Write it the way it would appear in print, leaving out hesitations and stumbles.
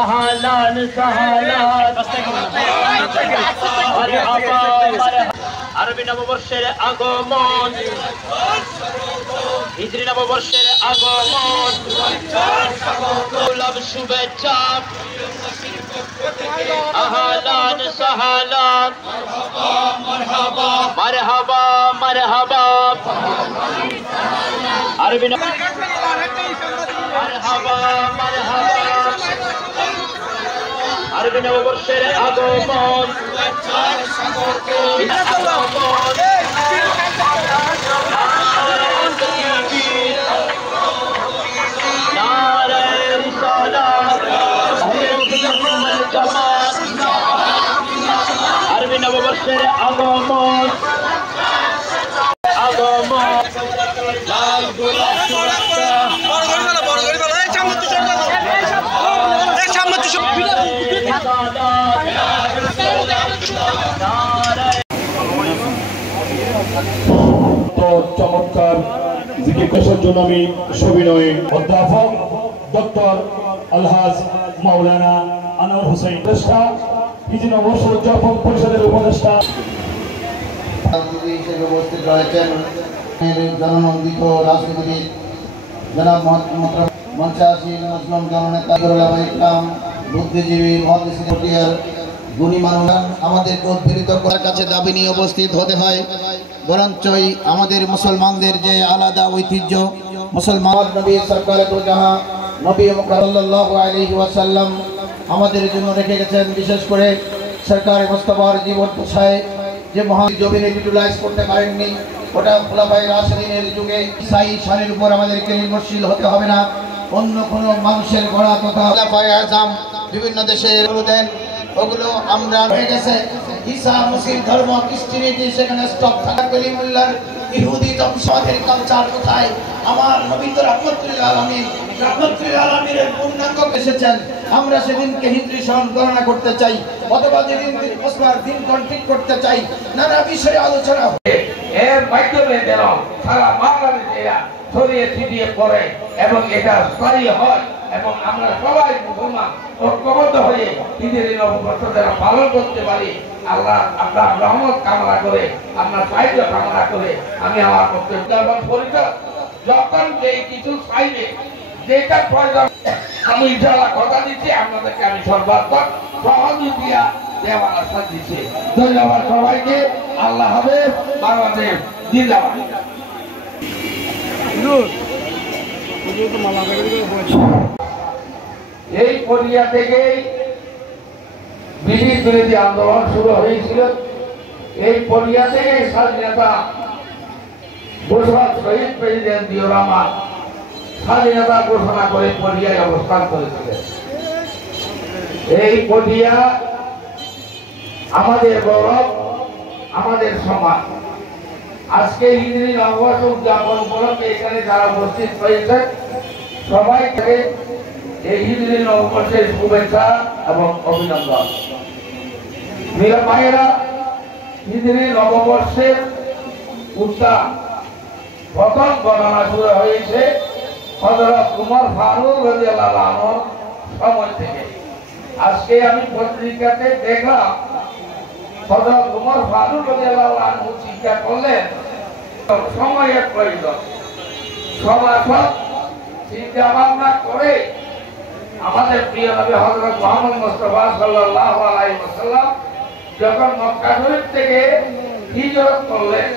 أهلاً سهلاً আরবি নববর্ষের আগমন, হিজরি নববর্ষের আগমন, গোলাপ শুভেচ্ছা, আহলান সাহলান, মারহাবা মারহাবা মারহাবা, আরবি মারহাবা মারহাবা, আরবি নববর্ষের আগমন, আরবি নববর্ষের আগমন আগমন, লাল গোলাপ শুভেচ্ছা, চমৎকার জিকির করার জন্য আমি সবিনয় অধ্যাপক ডক্টর আলহাজ মাওলানা আনোয়ার হোসেন উপদেষ্টা, হিজরি নববর্ষ উদযাপন পরিষদের উপদেষ্টা হিসেবে উপস্থিত রয়েছেন জননন্দিত রাজনীতিবিদ জনাব মঞ্চে আসীন মুসলিম জননেতা ইসলাম, বুদ্ধিজীবী মহাদিস গুণী মানুষ আমাদেরকে উদ্ভূত করার কাছে দাবি নিয়ে উপস্থিত হতে হয়, বরঞ্চই আমাদের মুসলমানদের যে আলাদা ঐতিহ্য মুসলমান নবী সরকার দুজাহান নবী সাল্লাল্লাহু আলাইহি ওয়াসাল্লাম আমাদের জন্য রেখে গেছেন। বিশেষ করে সরকার মুস্তাফার জীবন পেশায় যে মহান জমিনে ইউটিলাইজ করতে পারেননি, ওটা খোলাফায়ে রাশিদিনের যুগে ইসাই শানের উপর আমাদেরকে নির্ভরশীল হতে হবে না, অন্য কোনো মানুষের গড়া তথা খোলাফায়ে আযম বিভিন্ন দেশের দেন, ওগুলো আমরা হয়ে গেছে ঈসা মুসলিম ধর্ম ক্রিশ্চিয়ানিটি সেখানে স্টপ থাকা কলিমুল্লাহর ইহুদি তমসাদের কালচার কোথায়? আমার নবী তো রাহমাতুল আলামিনের পূর্ণাঙ্গ এসেছেন, আমরা সেদিনকে হিজরি সন গণনা করতে চাই অথবা যেদিন মুসলমান দিন কন্টিক করতে চাই, নানা বিষয়ে আলোচনা এর মাধ্যমে যেন সারা বাংলাদেশিরা ছড়িয়ে ছিটিয়ে পড়ে এবং এটা স্থায়ী হয় এবং আমরা সবাই মুসলমান ঐক্যবদ্ধ হয়ে ঈদের নববর্ষ যারা পালন করতে পারি। আল্লাহ আপনার রহমত কামনা করে, আপনার সাহায্য কামনা করে আমি আমার বক্তব্য পরিচয় যখন যেই কিছু চাইবে যেটা প্রয়োজন আমি ইনশাআল্লাহ কথা দিচ্ছি আপনাদেরকে আমি সর্বাত্মক সহযোগিতা দেওয়ার আশ্বাস দিচ্ছি। ধন্যবাদ সবাইকে। আল্লাহ হাফেজ। বাংলাদেশ জিন্দাবাদ। এই পরিয়া থেকেই ব্রিটিশ বিরোধী আন্দোলন শুরু হয়েছিল। এই পরিয়া থেকেই স্বাধীনতা ঘোষণা শহীদ প্রেসিডেন্ট জিয়াউর রহমান স্বাধীনতা ঘোষণা করে পটিয়ায় অবস্থান করেছিলেন। এই পটিয়া আমাদের গৌরব, আমাদের সমাজ। আজকে হিজরি নববর্ষ উদযাপন উপলক্ষে এখানে যারা উপস্থিত হয়েছে সবাইকে এই হিজরি নববর্ষের শুভেচ্ছা এবং অভিনন্দন। মেরা মায়েরা, হিজরি নববর্ষের উত্তাপ প্রথম গণনা শুরু হয়েছে হযরত উমর ফারুক রাদিয়াল্লাহু আনহুর সময় থেকে। আজকে আমি পত্রিকাতে দেখলাম হযরত উমর ফারুক রাদিয়াল্লাহু আনহু চিন্তা করলেন সময়ের প্রয়োজন, সমাজ চিন্তা ভাবনা করে আমাদের প্রিয় নবী হযরত মুহাম্মদ মুস্তাফা সাল্লাল্লাহু আলাইহি ওয়াসাল্লাম যখন মক্কা শরীফ থেকে হিজরত করলেন